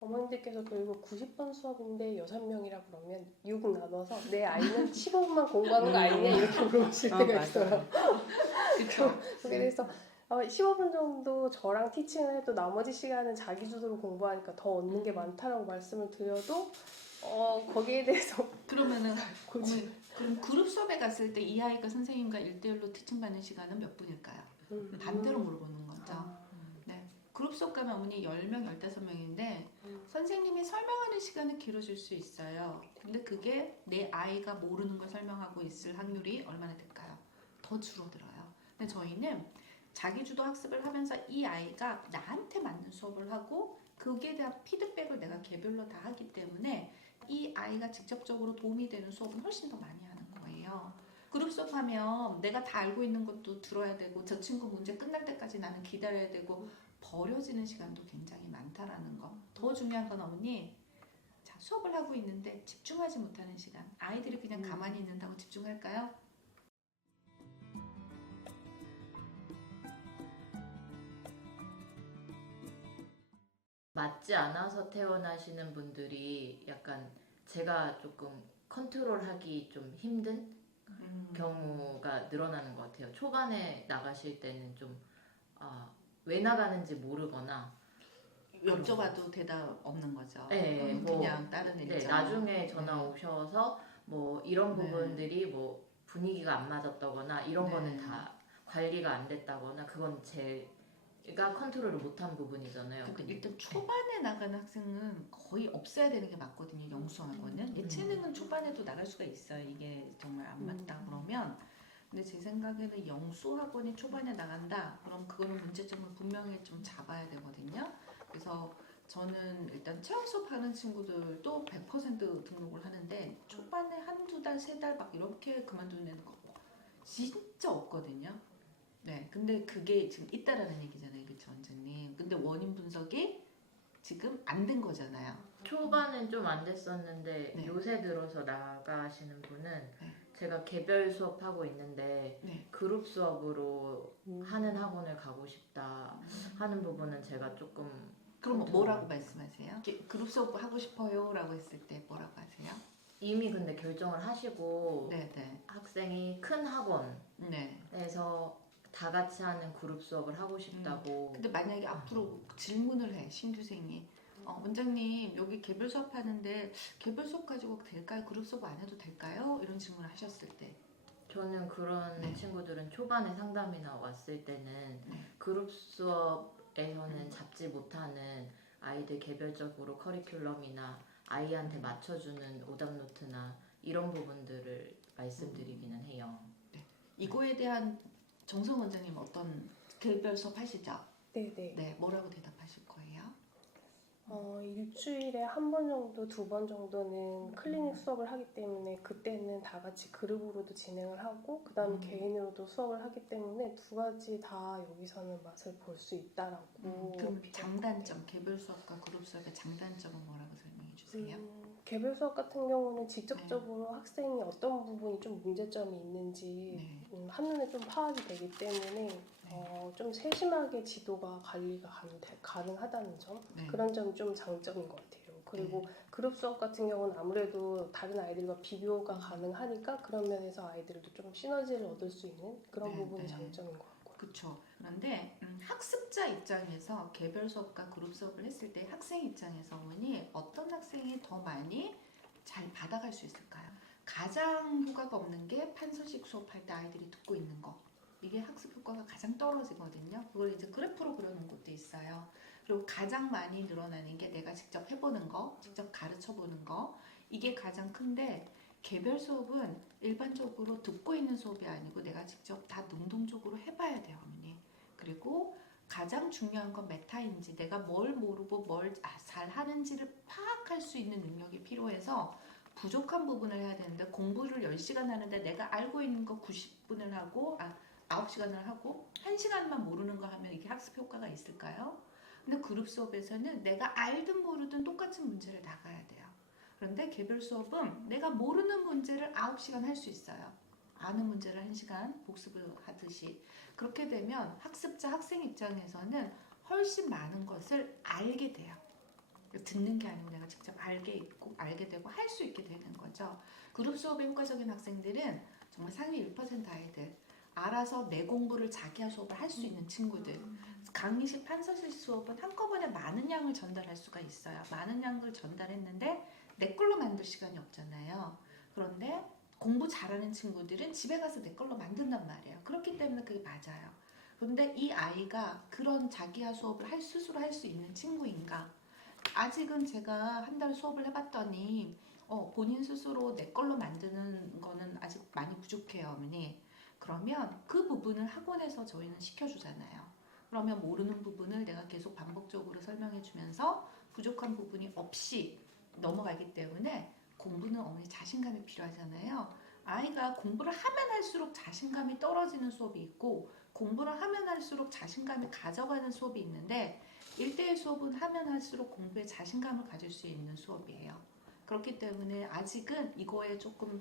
어머님들께서 결국 90번 수업인데 6명이라 그러면 6 나눠서 내 아이는 15분만 공부하는 거 아니냐 이렇게 물어보실 때가 있어요. 그렇죠. 그래서 15분 정도 저랑 티칭을 해도 나머지 시간은 자기 주도로 공부하니까 더 얻는 게 많다라고 말씀을 드려도 거기에 대해서 그러면은 고집. 그럼 그룹 수업에 갔을 때 이 아이가 선생님과 1대1로 티칭 받는 시간은 몇 분일까요? 반대로 물어보는 거죠. 네. 그룹 수업 가면 어머니 10명, 15명인데 선생님이 설명하는 시간은 길어질 수 있어요. 근데 그게 내 아이가 모르는 걸 설명하고 있을 확률이 얼마나 될까요? 더 줄어들어요. 근데 저희는 자기주도 학습을 하면서 이 아이가 나한테 맞는 수업을 하고 거기에 대한 피드백을 내가 개별로 다 하기 때문에 이 아이가 직접적으로 도움이 되는 수업은 훨씬 더 많이 하는 거예요. 그룹 수업 하면 내가 다 알고 있는 것도 들어야 되고 저 친구 문제 끝날 때까지 나는 기다려야 되고 버려지는 시간도 굉장히 많다라는 거. 더 중요한 건 어머니, 자, 수업을 하고 있는데 집중하지 못하는 시간. 아이들이 그냥 가만히 있는다고 집중할까요? 맞지 않아서 태어나시는 분들이 약간 제가 조금 컨트롤하기 좀 힘든 경우가 늘어나는 것 같아요. 초반에 나가실 때는 좀 왜 나가는지 모르거나 여쭤봐도 대답 없는 거죠. 네, 그냥 다른 일정. 네, 나중에 전화 오셔서 뭐 이런 네. 부분들이 뭐 분위기가 안 맞았다거나 이런 네. 거는 다 관리가 안 됐다거나 그건 제가 컨트롤을 못한 부분이잖아요. 그러니까 일단 초반에 나가는 학생은 거의 없어야 되는 게 맞거든요. 영수학원은 예체능은 초반에도 나갈 수가 있어요. 이게 정말 안 맞다 그러면. 근데 제 생각에는 영수학원이 초반에 나간다. 그럼 그거는 문제점을 분명히 좀 잡아야 되거든요. 그래서 저는 일단 체험 수업 하는 친구들도 100% 등록을 하는데 초반에 한두 달, 세 달 막 이렇게 그만두는 거 진짜 없거든요. 네, 근데 그게 지금 있다라는 얘기잖아요, 그렇죠, 원장님. 근데 원인 분석이 지금 안 된 거잖아요. 초반엔 좀 안 됐었는데 네. 요새 들어서 나가시는 분은 네. 제가 개별 수업하고 있는데 네. 그룹 수업으로 하는 학원을 가고 싶다 하는 부분은 제가 조금 그럼 컨트롤. 뭐라고 말씀하세요? 그룹 수업 하고 싶어요라고 했을 때 뭐라고 하세요? 이미 근데 결정을 하시고 네. 학생이 큰 학원에서 네. 다 같이 하는 그룹 수업을 하고 싶다고. 근데 만약에 앞으로 질문을 해, 신규생이. 원장님, 여기 개별 수업 하는데 개별 수업 가지고 될까요? 그룹 수업 안 해도 될까요? 이런 질문을 하셨을 때. 저는 그런 네. 친구들은 초반에 상담이나 왔을 때는 네. 그룹 수업에서는 잡지 못하는 아이들 개별적으로 커리큘럼이나 아이한테 맞춰주는 오답노트나 이런 부분들을 말씀드리기는 해요. 네. 이거에 대한 정성 원장님 어떤 개별 수업 하시죠? 네네. 네, 뭐라고 대답하실 거예요? 일주일에 한 번 정도, 2번 정도는 클리닉 수업을 하기 때문에 그때는 다 같이 그룹으로도 진행을 하고 그 다음에 개인으로도 수업을 하기 때문에 두 가지 다 여기서는 맛을 볼 수 있다라고. 그럼 장단점, 개별 수업과 그룹 수업의 장단점은 뭐라고 설명해 주세요? 개별 수업 같은 경우는 직접적으로 학생이 어떤 부분이 좀 문제점이 있는지 한눈에 좀 파악이 되기 때문에 좀 세심하게 지도가 관리가 가능하다는 점, 그런 점이 좀 장점인 것 같아요. 그리고 그룹 수업 같은 경우는 아무래도 다른 아이들과 비교가 가능하니까 그런 면에서 아이들도 좀 시너지를 얻을 수 있는 그런 부분이 장점인 것 같고요. 그렇죠. 그런데 학습자 입장에서 개별 수업과 그룹 수업을 했을 때 학생 입장에서 어머니 어떤 학생이 더 많이 잘 받아갈 수 있을까요? 가장 효과가 없는 게 판서식 수업할 때 아이들이 듣고 있는 거. 이게 학습 효과가 가장 떨어지거든요. 그걸 이제 그래프로 그려놓은 것도 있어요. 그리고 가장 많이 늘어나는 게 내가 직접 해보는 거, 직접 가르쳐보는 거. 이게 가장 큰데 개별 수업은 일반적으로 듣고 있는 수업이 아니고 내가 직접 다 능동적으로 해봐야 돼요, 어머니. 그리고 가장 중요한 건 메타인지, 내가 뭘 모르고 뭘 잘 하는지를 파악할 수 있는 능력이 필요해서 부족한 부분을 해야 되는데 공부를 10시간 하는데 내가 알고 있는 거 90분을 하고 9시간을 하고 1시간만 모르는 거 하면 이게 학습 효과가 있을까요? 근데 그룹 수업에서는 내가 알든 모르든 똑같은 문제를 나가야 돼요. 그런데 개별 수업은 내가 모르는 문제를 9시간 할 수 있어요. 아는 문제를 1시간 복습을 하듯이. 그렇게 되면 학습자, 학생 입장에서는 훨씬 많은 것을 알게 돼요. 듣는 게 아니고 내가 직접 알게 되고 할 수 있게 되는 거죠. 그룹 수업에 효과적인 학생들은 정말 상위 1% 아이들, 알아서 내 공부를 자기야 수업을 할 수 있는 친구들. 강의식 판서식 수업은 한꺼번에 많은 양을 전달할 수가 있어요. 많은 양을 전달했는데 내 걸로 만들 시간이 없잖아요. 그런데 공부 잘하는 친구들은 집에 가서 내 걸로 만든단 말이에요. 그렇기 때문에 그게 맞아요. 그런데 이 아이가 그런 자기야 수업을 스스로 할 수 있는 친구인가? 아직은 제가 한 달 수업을 해봤더니 본인 스스로 내 걸로 만드는 거는 아직 많이 부족해요, 어머니. 그러면 그 부분을 학원에서 저희는 시켜주잖아요. 그러면 모르는 부분을 내가 계속 반복적으로 설명해주면서 부족한 부분이 없이 넘어가기 때문에 공부는 어머니 자신감이 필요하잖아요. 아이가 공부를 하면 할수록 자신감이 떨어지는 수업이 있고 공부를 하면 할수록 자신감이 가져가는 수업이 있는데 1대1 수업은 하면 할수록 공부에 자신감을 가질 수 있는 수업이에요. 그렇기 때문에 아직은 이거에 조금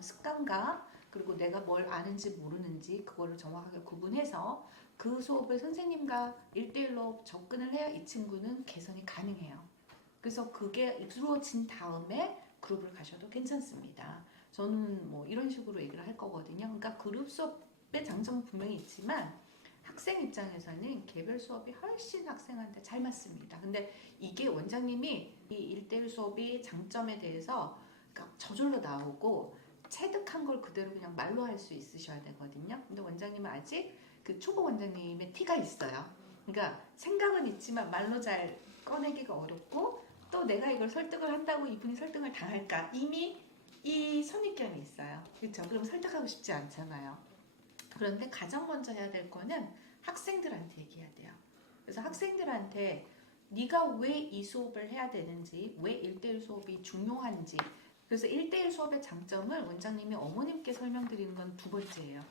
습관과 그리고 내가 뭘 아는지 모르는지 그거를 정확하게 구분해서 그 수업을 선생님과 1대1로 접근을 해야 이 친구는 개선이 가능해요. 그래서 그게 이루어진 다음에 그룹을 가셔도 괜찮습니다. 저는 뭐 이런 식으로 얘기를 할 거거든요. 그러니까 그룹 수업의 장점은 분명히 있지만 학생 입장에서는 개별 수업이 훨씬 학생한테 잘 맞습니다. 근데 이게 원장님이 이 1대1 수업이 장점에 대해서 그러니까 저절로 나오고 체득한 걸 그대로 그냥 말로 할 수 있으셔야 되거든요. 근데 원장님은 아직 그 초보 원장님의 티가 있어요. 그러니까 생각은 있지만 말로 잘 꺼내기가 어렵고 또 내가 이걸 설득을 한다고 이분이 설득을 당할까 이미 이 선입견이 있어요. 그렇죠? 그럼 설득하고 싶지 않잖아요. 그런데 가장 먼저 해야 될 거는 학생들한테 얘기해야 돼요. 그래서 학생들한테 네가 왜 이 수업을 해야 되는지, 왜 1대1 수업이 중요한지. 그래서 1대1 수업의 장점을 원장님이 어머님께 설명드리는 건 두 번째예요.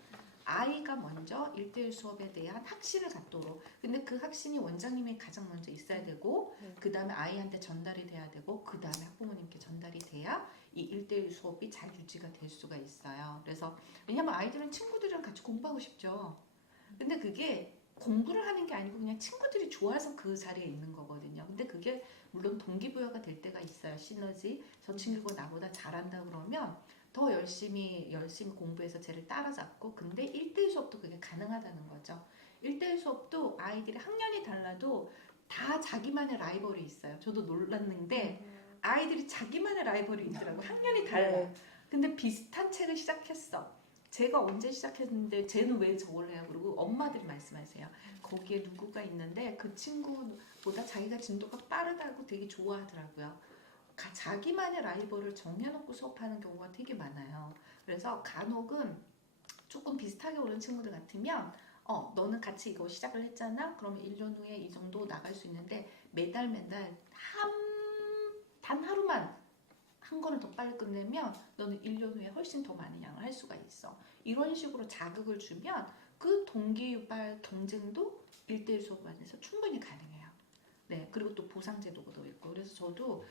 아이가 먼저 1대1 수업에 대한 확신을 갖도록. 근데 그 확신이 원장님이 가장 먼저 있어야 되고 그 다음에 아이한테 전달이 돼야 되고 그 다음에 학부모님께 전달이 돼야 이 1대1 수업이 잘 유지가 될 수가 있어요. 그래서 왜냐면 아이들은 친구들이랑 같이 공부하고 싶죠. 근데 그게 공부를 하는 게 아니고 그냥 친구들이 좋아서 그 자리에 있는 거거든요. 근데 그게 물론 동기부여가 될 때가 있어요. 시너지. 저 친구가 나보다 잘한다 그러면 더 열심히 공부해서 쟤를 따라잡고 근데 1대1 수업도 그게 가능하다는 거죠. 1대1 수업도 아이들이 학년이 달라도 다 자기만의 라이벌이 있어요. 저도 놀랐는데 아이들이 자기만의 라이벌이 있더라고. 학년이 달라. 근데 비슷한 책을 시작했어. 제가 언제 시작했는데 쟤는 왜 저걸 해요? 그리고 엄마들이 말씀하세요. 거기에 누구가 있는데 그 친구보다 자기가 진도가 빠르다고 되게 좋아하더라고요. 자기만의 라이벌을 정해놓고 수업하는 경우가 되게 많아요. 그래서 간혹은 조금 비슷하게 오는 친구들 같으면 너는 같이 이거 시작을 했잖아? 그러면 1년 후에 이 정도 나갈 수 있는데 매달 단 하루만 한 거는 더 빨리 끝내면 너는 1년 후에 훨씬 더 많은 양을 할 수가 있어. 이런 식으로 자극을 주면 그 동기유발 경쟁도 1대1 수업 안에서 충분히 가능해요. 네, 그리고 또 보상제도도 있고. 그래서 저도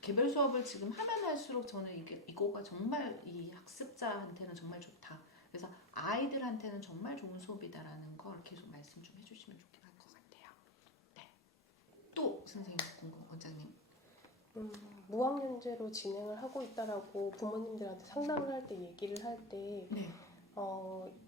개별 수업을 지금 하면 할수록 저는 이거가 정말 이 학습자한테는 정말 좋다. 그래서 아이들한테는 정말 좋은 수업이다라는 걸 계속 말씀 좀 해주시면 좋겠을 것 같아요. 네. 또 선생님 원장님. 무학년제로 진행을 하고 있다라고 부모님들한테 상담을 할 때 얘기를 할 때 네.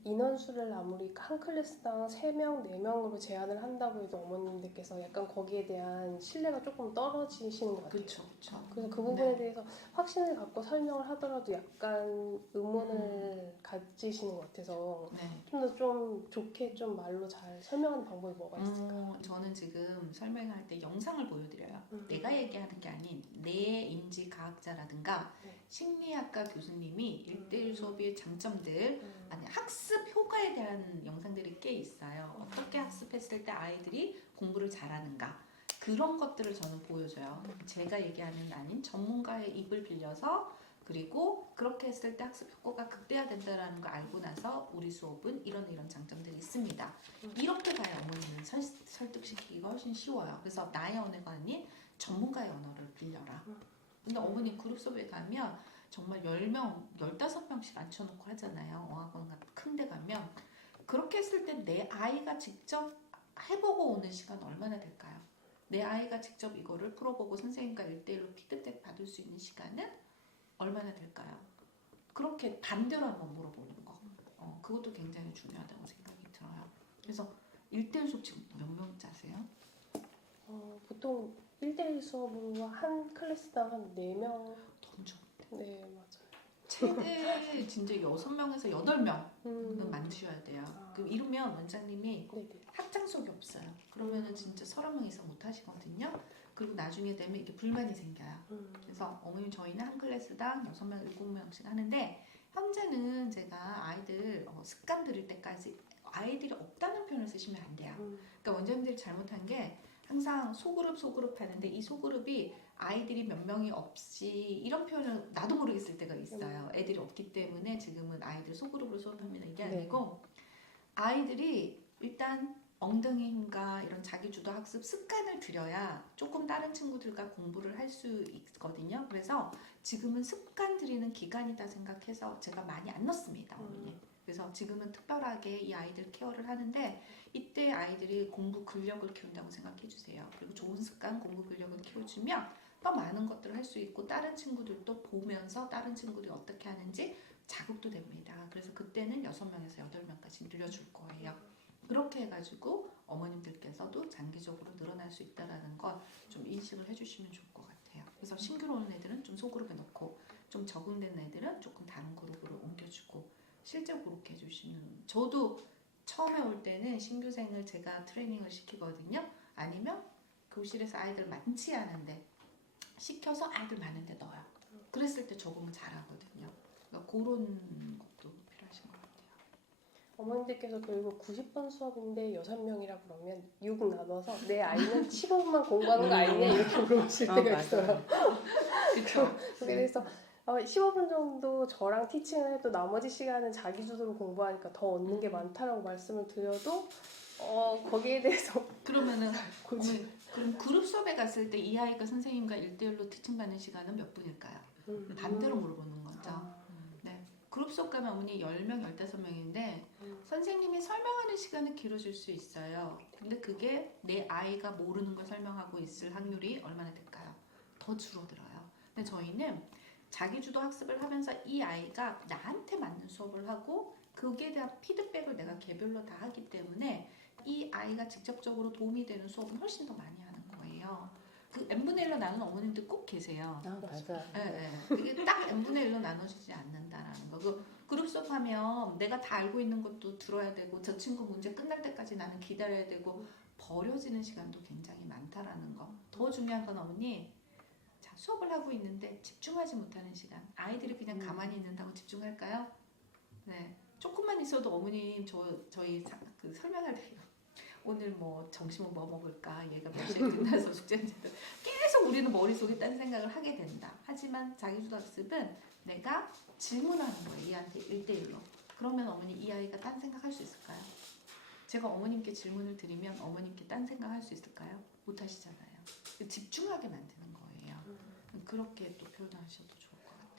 인원수를 아무리 한 클래스당 3명, 4명으로 제한을 한다고 해도 어머님들께서 약간 거기에 대한 신뢰가 조금 떨어지시는 것 같아요. 그렇죠. 그래서 그 부분에 대해서 확신을 갖고 설명을 하더라도 약간 의문을 가지시는 것 같아서 네. 좀 더 좀 좋게 좀 말로 잘 설명하는 방법이 뭐가 있을까요? 저는 지금 설명할 때 영상을 보여드려요. 내가 얘기하는 게 아닌 뇌인지 과학자라든가 심리학과 교수님이 1대1 수업의 장점들 아니 학습 효과에 대한 영상들이 꽤 있어요. 어떻게 학습했을 때 아이들이 공부를 잘하는가 그런 것들을 저는 보여줘요. 제가 얘기하는 아닌 전문가의 입을 빌려서 그리고 그렇게 했을 때 학습 효과가 극대화된다는 걸 알고 나서 우리 수업은 이런 장점들이 있습니다. 이렇게 가야 어머니는 설득시키기가 훨씬 쉬워요. 그래서 나의 언어가 아닌 전문가의 언어를 빌려라. 근데 어머니 그룹 수업에 가면 정말 10명, 15명씩 앉혀놓고 하잖아요. 어학원 큰 데 가면 그렇게 했을 때 내 아이가 직접 해보고 오는 시간 얼마나 될까요? 내 아이가 직접 이거를 풀어보고 선생님과 1대1로 피드백 받을 수 있는 시간은 얼마나 될까요? 그렇게 반대로 한번 물어보는 거. 그것도 굉장히 중요하다고 생각이 들어요. 그래서 1대1 수업 지금 몇 명 짜세요? 보통 1대1 수업으로 한 클래스당 한 4명. 더 좀. 네, 맞아요. 최대 진짜 6명에서 8명은 음. 만드셔야 돼요. 아. 그 이러면 원장님이 네네. 학장 수업이 없어요. 그러면은 진짜 30명 이상 못 하시거든요. 그리고 나중에 되면 이게 불만이 생겨요. 그래서 어머님 저희는 한 클래스당 6명, 7명씩 하는데 하는 제가 아이들 습관 들일 때까지 아이들이 없다는 표현을 쓰시면 안 돼요. 그러니까 원장님들이 잘못한 게 항상 소그룹 하는데 이 소그룹이 아이들이 몇 명이 없이 이런 표현을 나도 모르게 쓸 때가 있어요. 애들이 없기 때문에 지금은 아이들 소그룹으로 수업합니다. 이게 아니고 아이들이 일단 엉덩이 힘과 이런 자기주도 학습 습관을 들여야 조금 다른 친구들과 공부를 할 수 있거든요. 그래서 지금은 습관 들이는 기간이다 생각해서 제가 많이 안 넣습니다. 어머니. 그래서 지금은 특별하게 이 아이들 케어를 하는데 이때 아이들이 공부 근력을 키운다고 생각해 주세요. 그리고 좋은 습관 공부 근력을 키워주면 더 많은 것들을 할 수 있고 다른 친구들도 보면서 다른 친구들이 어떻게 하는지 자극도 됩니다. 그래서 그때는 6명에서 8명까지 늘려줄 거예요. 그렇게 해가지고 어머님들께서도 장기적으로 늘어날 수 있다는 걸 좀 인식을 해주시면 좋을 것 같아요. 그래서 신규 오는 애들은 좀 소그룹에 넣고 좀 적응된 애들은 조금 다른 그룹으로 옮겨주고 실제로 그렇게 해주시는. 저도 처음에 올 때는 신규생을 제가 트레이닝을 시키거든요. 아니면 교실에서 아이들 많지 않은데 시켜서 아이들 많은데 넣어요. 그랬을 때 적응을 잘하거든요. 그러니까 그런 것도 필요하신 것 같아요. 어머님들께서 결국 90분 수업인데 6명이라 그러면 6 나눠서 내 아이는 15분만 공부하는 거 아니냐 이렇게 물어보실 때가 있어요. 그렇죠. 그래서 15분 정도 저랑 티칭을 해도 나머지 시간은 자기주도로 공부하니까 더 얻는 게 많다라고 말씀을 드려도 거기에 대해서 그러면은 고지. 그럼 그룹 수업에 갔을 때 이 아이가 선생님과 1대1로 티칭 받는 시간은 몇 분일까요? 반대로 물어보는 거죠. 네. 그룹 수업 가면 어머니 10명, 15명인데 선생님이 설명하는 시간은 길어질 수 있어요. 근데 그게 내 아이가 모르는 걸 설명하고 있을 확률이 얼마나 될까요? 더 줄어들어요. 근데 저희는 자기주도 학습을 하면서 이 아이가 나한테 맞는 수업을 하고 거기에 대한 피드백을 내가 개별로 다 하기 때문에 이 아이가 직접적으로 도움이 되는 수업은 훨씬 더 많이 하는 거예요. 그 n분의 1로 나누는 어머님들 꼭 계세요. 맞아. 네. 그게 딱 n분의 1로 나눠지지 않는다라는 거. 그 그룹 수업하면 내가 다 알고 있는 것도 들어야 되고 저 친구 문제 끝날 때까지 나는 기다려야 되고 버려지는 시간도 굉장히 많다라는 거. 더 중요한 건 어머니 자, 수업을 하고 있는데 집중하지 못하는 시간. 아이들이 그냥 가만히 있는다고 집중할까요? 네. 조금만 있어도 어머님 저희 그 설명할 때 오늘 뭐 점심은 뭐 먹을까? 얘가 몇 시에 끝나서 숙제인지도 계속 우리는 머릿속에 딴 생각을 하게 된다. 하지만 자기주도 학습은 내가 질문하는 거예요. 얘한테 1대1로. 그러면 어머니 이 아이가 딴 생각할 수 있을까요? 제가 어머님께 질문을 드리면 어머님께 딴 생각할 수 있을까요? 못 하시잖아요. 집중하게 만드는 거예요. 그렇게 또 표현하셔도 좋아요.